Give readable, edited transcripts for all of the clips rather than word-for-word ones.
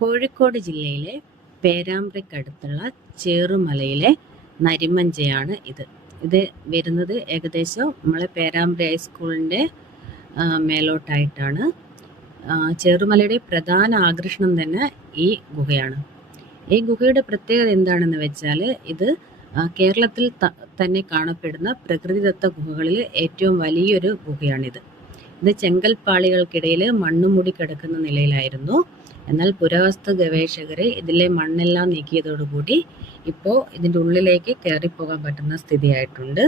കോഴിക്കോട് ജില്ലയിലെ പേരാമ്പ്രയ്ക്കടുത്തുള്ള ചേറുമലയിലെ നരിമഞ്ചയാണ് ഇത്. ഇത് വരുന്നത് ഏകദേശം നമ്മളെ പേരാമ്പ്ര ഹൈസ്കൂളിൻ്റെ മേലോട്ടായിട്ടാണ്. ചേറുമലയുടെ പ്രധാന ആകർഷണം തന്നെ ഈ ഗുഹയാണ്. ഈ ഗുഹയുടെ പ്രത്യേകത എന്താണെന്ന് വെച്ചാൽ ഇത് കേരളത്തിൽ തന്നെ കാണപ്പെടുന്ന പ്രകൃതിദത്ത ഗുഹകളിൽ ഏറ്റവും വലിയൊരു ഗുഹയാണിത്. ഇത് ചെങ്കൽപ്പാളികൾക്കിടയിൽ മണ്ണുമൂടി കിടക്കുന്ന നിലയിലായിരുന്നു. എന്നാൽ പുരാവസ്തു ഗവേഷകർ ഇതിലെ മണ്ണെല്ലാം നീക്കിയതോടുകൂടി ഇപ്പോൾ ഇതിൻ്റെ ഉള്ളിലേക്ക് കയറിപ്പോകാൻ പറ്റുന്ന സ്ഥിതിയായിട്ടുണ്ട്.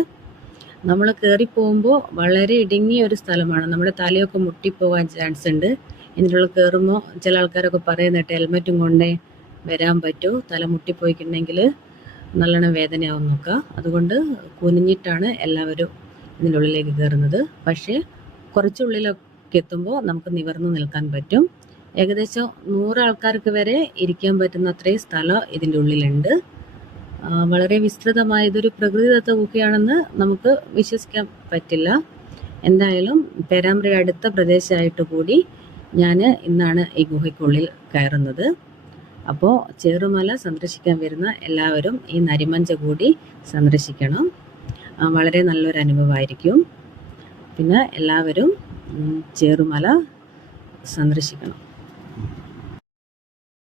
നമ്മൾ കയറിപ്പോകുമ്പോൾ വളരെ ഇടുങ്ങിയ ഒരു സ്ഥലമാണ്. നമ്മുടെ തലയൊക്കെ മുട്ടിപ്പോകാൻ ചാൻസ് ഉണ്ട്. ഇതിൻ്റെ ഉള്ളിൽ കയറുമ്പോൾ ചില ആൾക്കാരൊക്കെ പറയുന്നിട്ട് ഹെൽമെറ്റും കൊണ്ടേ വരാൻ പറ്റൂ, തല മുട്ടിപ്പോയിട്ടുണ്ടെങ്കിൽ നല്ലോണം വേദനയാവും നോക്കുക. അതുകൊണ്ട് കുനിഞ്ഞിട്ടാണ് എല്ലാവരും ഇതിൻ്റെ ഉള്ളിലേക്ക് കയറുന്നത്. പക്ഷേ കുറച്ചുള്ളിലൊക്കെ എത്തുമ്പോൾ നമുക്ക് നിവർന്നു നിൽക്കാൻ പറ്റും. ഏകദേശം 100 ആൾക്കാർക്ക് വരെ ഇരിക്കാൻ പറ്റുന്ന അത്രയും സ്ഥലം ഇതിൻ്റെ ഉള്ളിലുണ്ട്. വളരെ വിസ്തൃതമായ ഇതൊരു പ്രകൃതിദത്ത ഗുഹയാണെന്ന് നമുക്ക് വിശ്വസിക്കാൻ പറ്റില്ല. എന്തായാലും പേരാമ്പ്ര അടുത്ത പ്രദേശമായിട്ട് കൂടി ഞാൻ ഇന്നാണ് ഈ ഗുഹയ്ക്കുള്ളിൽ കയറുന്നത്. അപ്പോൾ ചേറുമല സന്ദർശിക്കാൻ വരുന്ന എല്ലാവരും ഈ നരിമഞ്ച കൂടി സന്ദർശിക്കണം. വളരെ നല്ലൊരു അനുഭവമായിരിക്കും. പിന്നെ എല്ലാവരും ചേറുമല സന്ദർശിക്കണം.